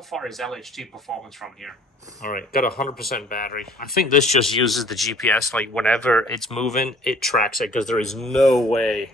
How far is LHT performance from here? All right, got 100% battery. I think this just uses the GPS. Like whenever it's moving, it tracks it because there is no way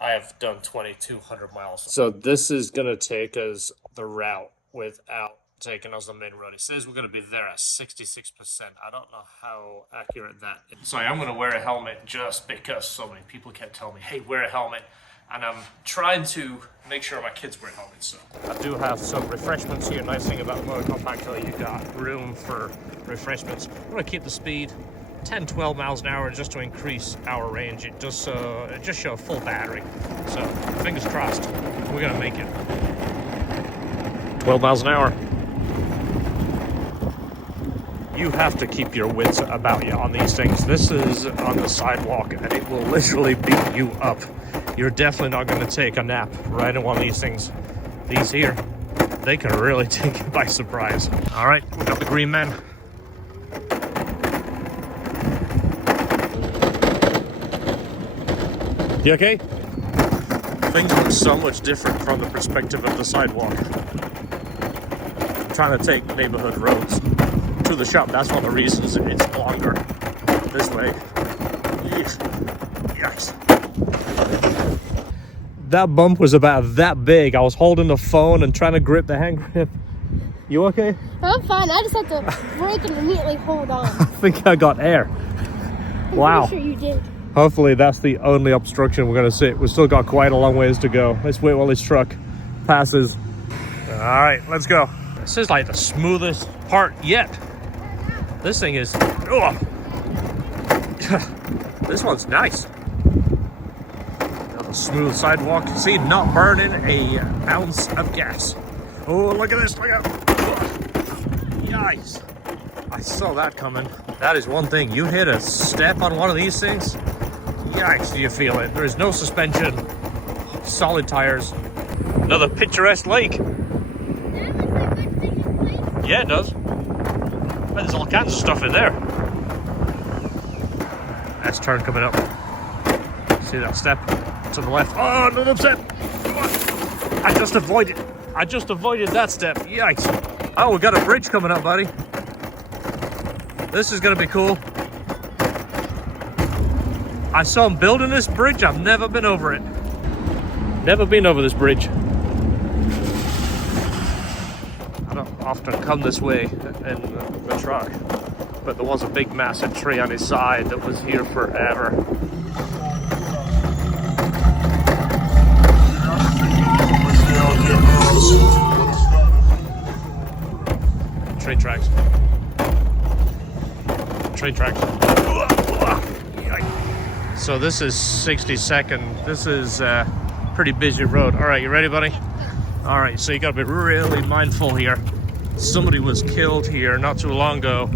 I have done 2,200 miles. So this is gonna take us the route without taking us the main road. It says we're gonna be there at 66%. I don't know how accurate that is. Sorry, I'm gonna wear a helmet just because so many people kept telling me, hey, wear a helmet. And I'm trying to make sure my kids wear helmets. So I do have some refreshments here. Nice thing about MotoCopacto, you got room for refreshments. I'm gonna keep the speed 10-12 miles an hour just to increase our range. It just show a full battery. So fingers crossed, we're gonna make it. 12 miles an hour. You have to keep your wits about you on these things. This is on the sidewalk and it will literally beat you up. You're definitely not going to take a nap right in one of these things. These here, they can really take you by surprise. All right, we got the green man. You okay? Things look so much different from the perspective of the sidewalk. I'm trying to take neighborhood roads to the shop. That's one of the reasons it's longer this way. Yikes. That bump was about that big. I was holding the phone and trying to grip the hand grip. You okay? I'm fine. I just have to brake and immediately hold on. I think I got air. Wow. I'm pretty sure you did. Hopefully that's the only obstruction we're going to see. We've still got quite a long ways to go. Let's wait while this truck passes. All right, let's go. This is like the smoothest part yet. This thing is, oh, this one's nice. Got a smooth sidewalk. See, not burning a ounce of gas. Oh, look at this, look at, yikes. I saw that coming. That is one thing. You hit a step on one of these things, yikes, do you feel it. There is no suspension, solid tires. Another picturesque lake. Yeah, it does. There's all kinds of stuff in there. That's turn coming up. See that step to the left? Oh, another step! I just avoided that step. Yikes! Oh, we got a bridge coming up, buddy. This is gonna be cool. I saw him building this bridge. I've never been over it. Never been over this bridge. I don't often come this way in the truck, but there was a big massive tree on his side that was here forever. Train tracks. Train tracks. So this is 62nd. This is a pretty busy road. All right, you ready, buddy? All right, so you gotta be really mindful here. Somebody was killed here not too long ago,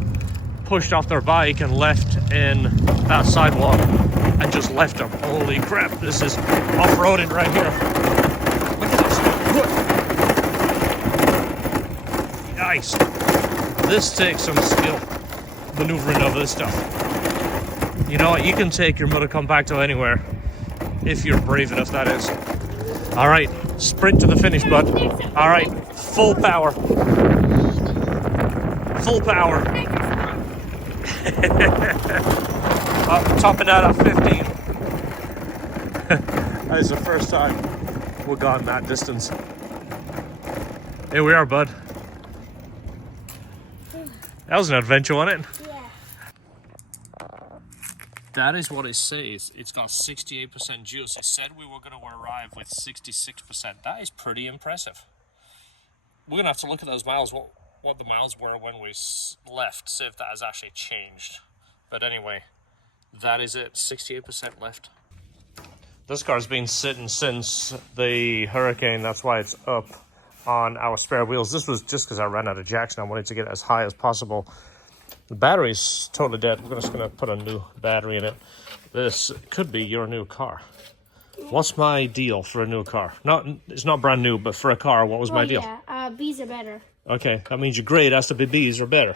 pushed off their bike and left in that sidewalk and just left them. Holy crap, this is off-roading right here. Look at this. Nice. This takes some skill, maneuvering over this stuff. You know what, you can take your MotoCopacto anywhere, if you're brave enough, that is. All right, sprint to the finish, bud. All right, full power. Full power. Topping out at 15. That is the first time we've gone that distance. Here we are, bud. That was an adventure, wasn't it? Yeah. That is what it says. It's got 68% juice. It said we were going to arrive with 66%. That is pretty impressive. We're going to have to look at those miles, what the miles were when we left, see if that has actually changed. But anyway, that is it. 68% left. This car's been sitting since the hurricane. That's why it's up on our spare wheels. This was just because I ran out of jacks and I wanted to get as high as possible. The battery's totally dead. We're just going to put a new battery in it. This could be your new car. What's my deal for a new car? It's not brand new, but for a car, what was my deal? Yeah, B's are better. Okay, that means your grade has to be B's or better,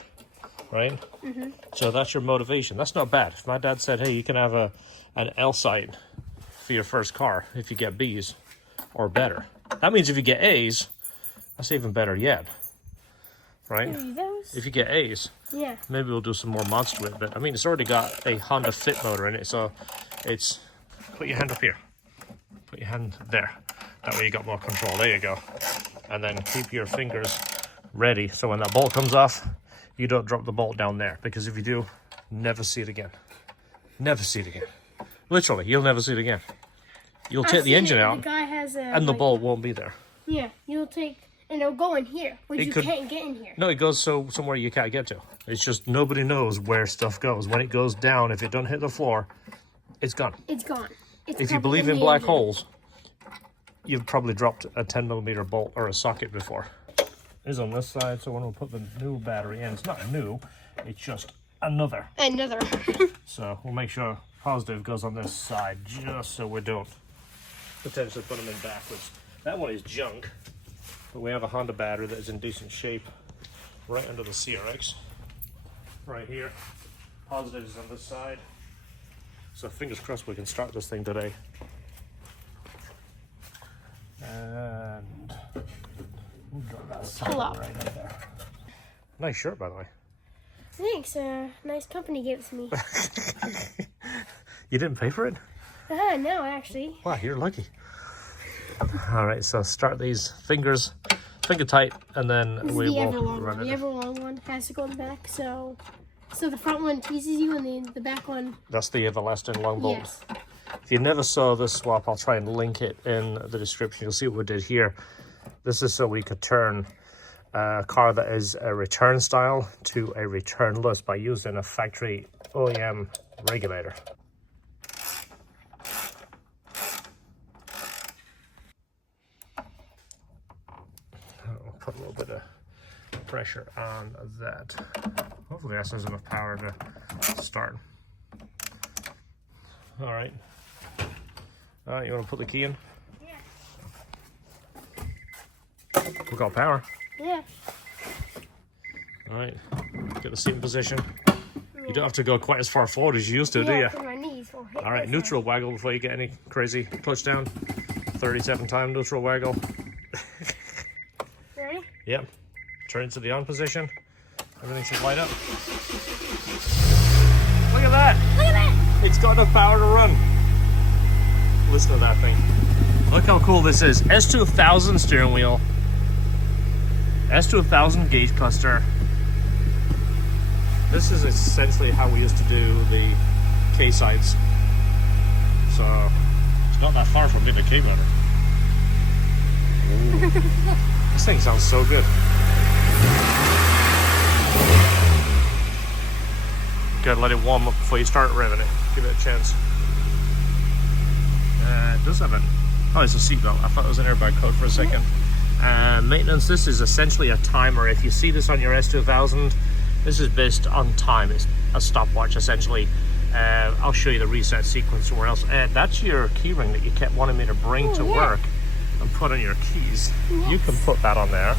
right? Mm-hmm. So that's your motivation. That's not bad. If my dad said, hey, you can have an L site for your first car if you get B's or better. That means if you get A's, that's even better yet. right? Maybe those? If you get A's, Yeah. maybe we'll do some more mods to it. But I mean, it's already got a Honda Fit motor in it, so it's. Put your hand up here. Put your hand there. That way you got more control. There you go. And then keep your fingers ready, so when that bolt comes off, you don't drop the bolt down there, because if you do, never see it again. Never see it again. Literally, you'll never see it again. You'll take the engine out, the guy has a, and the bolt won't be there. Yeah, you'll take, and it'll go in here, which you can't get in here. No, it goes somewhere you can't get to. It's just nobody knows where stuff goes. When it goes down, if it doesn't hit the floor, it's gone. It's gone. It's if you believe in black holes, you've probably dropped a 10mm bolt or a socket before. It is on this side, so when we put the new battery in, it's not new, it's just another. Another. So we'll make sure positive goes on this side, just so we don't potentially put them in backwards. That one is junk, but we have a Honda battery that is in decent shape right under the CRX, right here. Positive is on this side. So fingers crossed we can start this thing today. And we'll drop that Pull up. right up there. Nice shirt, by the way. Thanks, nice company gave it to me. You didn't pay for it? No, actually. Wow, you're lucky. All right, so start these finger tight, and then This we is the will Everlong run one. it. The Everlong one has to go in the back, so the front one teases you, and the back one. That's the everlasting long bolt. Yes. If you never saw this swap, I'll try and link it in the description. You'll see what we did here. This is so we could turn a car that is a return style to a returnless by using a factory OEM regulator. I'll put a little bit of pressure on that. Hopefully that has enough power to start. All right. You want to put the key in? Yeah. We got power. Yeah. All right. Get the seat in position. You don't have to go quite as far forward as you used to, do you? Yeah, my knees will hit. All right, neutral waggle before you get any crazy push down. 37-time neutral waggle. Ready? Yep. Turn into the on position. Everything should light up. Look at that. Look at that. It's got enough power to run. Listen to that thing. Look how cool this is. S2000 steering wheel. S2000 gauge cluster. This is essentially how we used to do the K-sides. So, it's not that far from being a K-motor. This thing sounds so good. Gotta let it warm up before you start revving it. Give it a chance. It does have oh, it's a seatbelt. I thought it was an airbag code for a second. Maintenance, this is essentially a timer. If you see this on your S2000, this is based on time. It's a stopwatch, essentially. I'll show you the reset sequence somewhere else. That's your key ring that you kept wanting me to bring to work and put on your keys. Yes. You can put that on there.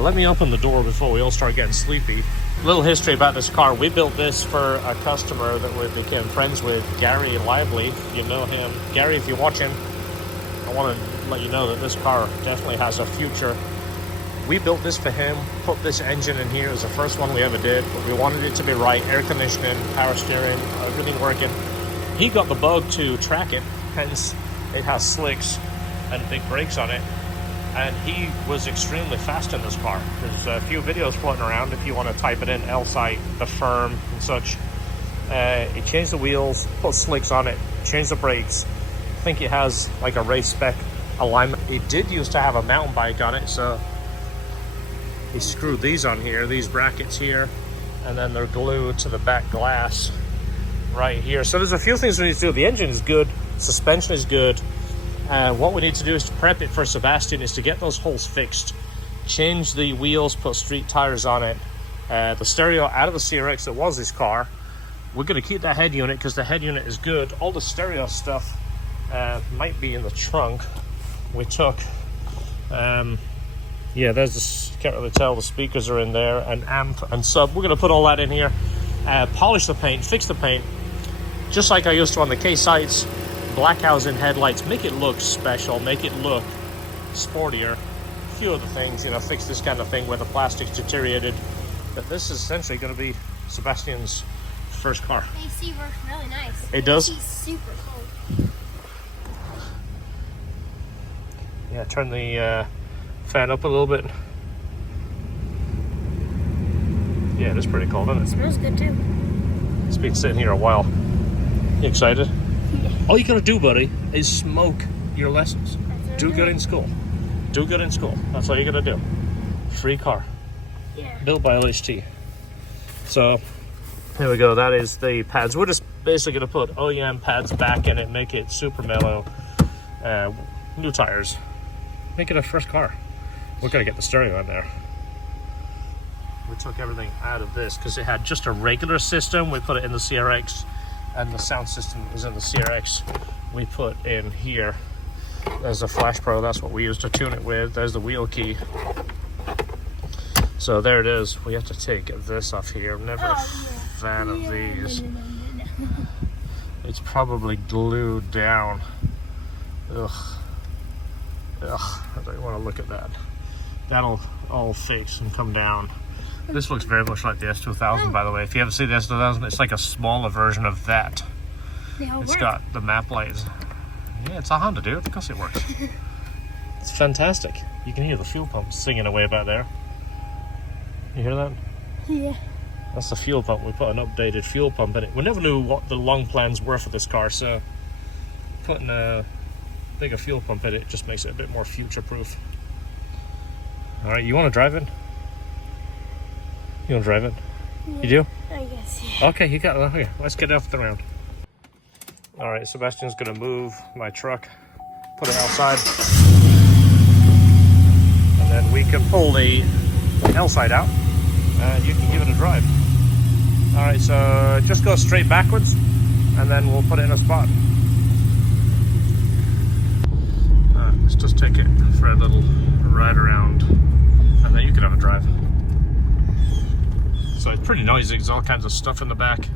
Let me open the door before we all start getting sleepy. Little history about this car. We built this for a customer that we became friends with, Gary Lively. If you know him. Gary, if you're watching, I want to let you know that this car definitely has a future. We built this for him, put this engine in here. It was the first one we ever did, but we wanted it to be right. Air conditioning, power steering, everything working. He got the bug to track it, hence it has slicks and big brakes on it. And he was extremely fast in this car. There's a few videos floating around if you want to type it in, L-Site, the firm and such. He changed the wheels, put slicks on it, changed the brakes. I think it has like a race spec alignment. It did used to have a mountain bike on it, so he screwed these on here, these brackets here, and then they're glued to the back glass right here. So there's a few things we need to do. The engine is good, suspension is good. What we need to do is to prep it for Sebastian is to get those holes fixed, change the wheels, put street tires on it. The stereo out of the CRX that was this car. We're going to keep that head unit because the head unit is good. All the stereo stuff might be in the trunk. We took, yeah, there's can't really tell, the speakers are in there, an amp and sub. We're going to put all that in here, polish the paint, fix the paint, just like I used to on the K-sides. Black housing headlights, make it look special, make it look sportier. few other things, you know, fix this kind of thing where the plastic's deteriorated. But this is essentially going to be Sebastian's first car. AC works really nice. It does? AC's super cold. Yeah, turn the fan up a little bit. Yeah, it is pretty cold, isn't it? It smells good too. It's been sitting here a while. You excited? Yeah. All you gotta do, buddy, is smoke your lessons. Do good in school. Do good in school. That's all you gotta do. Free car. Yeah. Built by LHT. So, here we go. That is the pads. We're just basically gonna put OEM pads back in it, make it super mellow. New tires. Make it a first car. We're gonna get the stereo in there. We took everything out of this because it had just a regular system. We put it in the CRX, and the sound system was in the CRX. We put in here. There's a Flash Pro. That's what we used to tune it with. There's the wheel key. So there it is. We have to take this off here. I'm never a fan of these. No. It's probably glued down. Ugh. I don't want to look at that. That'll all fix and come down. This looks very much like the S2000, by the way. If you ever see the S2000, it's like a smaller version of that. It's got the map lights. Yeah, it's a Honda, dude. Of course it works. It's fantastic. You can hear the fuel pump singing away back there. You hear that? Yeah. That's the fuel pump. We put an updated fuel pump in it. We never knew what the long plans were for this car, so putting a bigger fuel pump in it just makes it a bit more future-proof. All right, you want to drive it? You want to drive it? Yeah, you do? I guess. Yeah. Okay, you got it. Okay, let's get off the ground. All right, Sebastian's gonna move my truck, put it outside, and then we can pull the L side out, and you can give it a drive. All right, so just go straight backwards, and then we'll put it in a spot. All right, let's just take it for a little ride around, and then you can have a drive. So it's pretty noisy. There's all kinds of stuff in the back,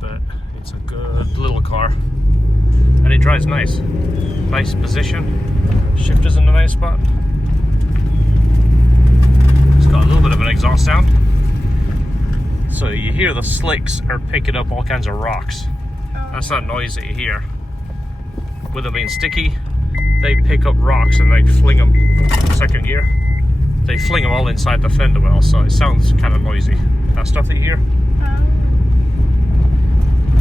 but it's a good little car, and it drives nice. Nice position. Shifter's in a nice spot. It's got a little bit of an exhaust sound, so you hear the slicks are picking up all kinds of rocks. That's that noise that you hear. With them being sticky, they pick up rocks and they fling them. Second gear. They fling them all inside the fender well, so it sounds kind of noisy. That stuff that you hear?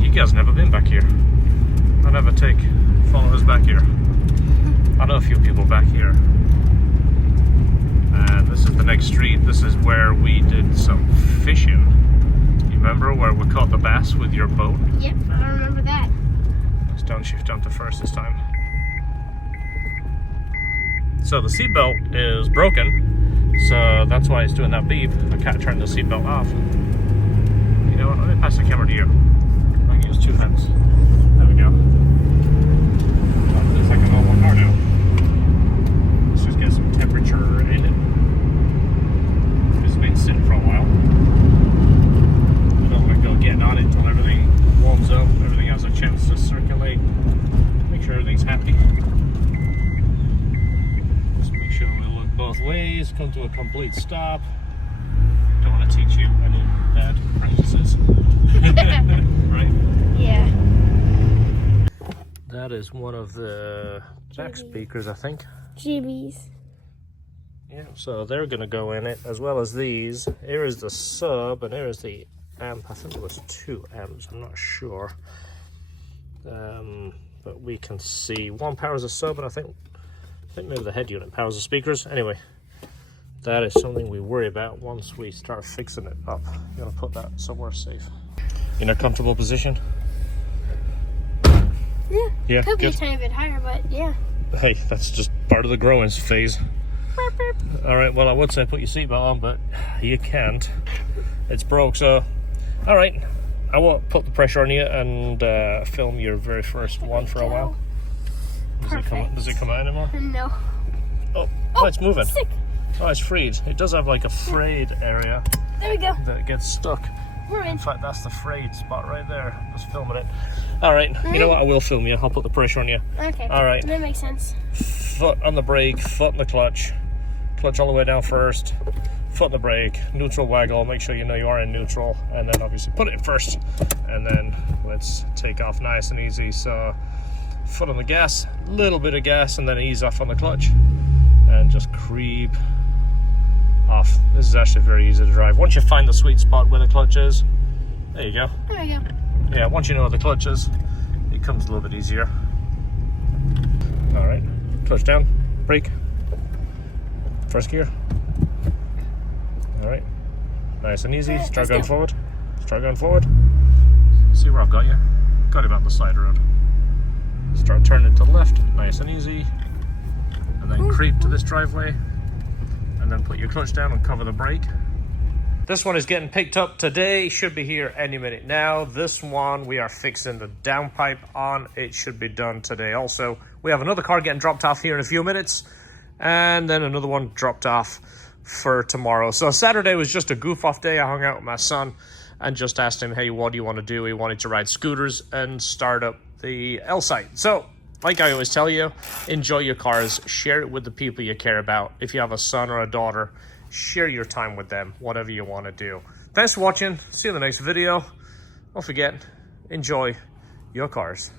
You guys never been back here. I never take followers back here. I know a few people back here. And this is the next street. This is where we did some fishing. You remember where we caught the bass with your boat? Yep, I remember that. Let's downshift down to first this time. So the seatbelt is broken. So that's why it's doing that beep. I can't turn the seatbelt off. You know what? Let me pass the camera to you. I can use two hands. There we go. It's like a normal car now. Let's just get some temperature in it. It's been sitting for a while. I don't want to go getting on it until everything warms up. Everything has a chance to circulate. Make sure everything's happy. Both ways, come to a complete stop. Don't want to teach you any bad practices. Right? Yeah. That is one of the jack speakers, I think. GBs. Yeah, so they're going to go in it, as well as these. Here is the sub, and here is the amp. I think it was 2 amps, I'm not sure. But we can see one powers a sub, and I think maybe the head unit powers the speakers. Anyway, that is something we worry about once we start fixing it up. You gotta put that somewhere safe. In a comfortable position? Yeah, could be a good. tiny bit higher, but yeah. Hey, that's just part of the growing phase. All right, well, I would say put your seatbelt on, but you can't. It's broke, so... All right, I won't put the pressure on you and film your very first one for a while. Does it come out anymore? No. Oh, it's moving. Sick. Oh, it's freed. It does have like a frayed area There we go. that gets stuck. We're in. In fact, that's the frayed spot right there. Just filming it. All right, you know what? I will film you. I'll put the pressure on you. Okay. All right. That makes sense. foot on the brake, foot on the clutch. Clutch all the way down first, foot on the brake, neutral waggle, make sure you know you are in neutral, and then obviously put it in first, and then let's take off nice and easy. So foot on the gas, little bit of gas, and then ease off on the clutch, and just creep off. This is actually very easy to drive. Once you find the sweet spot where the clutch is, there you go. There you go. Yeah, once you know where the clutch is, it comes a little bit easier. All right, clutch down, brake. First gear. All right, nice and easy. Start going forward. Start going forward. See where I've got you? Got him on the side road. Start turning to the left, nice and easy. And then creep to this driveway. And then put your clutch down and cover the brake. This one is getting picked up today. Should be here any minute now. This one, we are fixing the downpipe on. It should be done today also. We have another car getting dropped off here in a few minutes. And then another one dropped off for tomorrow. So Saturday was just a goof off day. I hung out with my son and just asked him, hey, what do you want to do? He wanted to ride scooters and start up the L-Site. So like I always tell you, enjoy your cars, share it with the people you care about. If you have a son or a daughter, share your time with them, whatever you want to do. Thanks for watching. See you in the next video. Don't forget, enjoy your cars.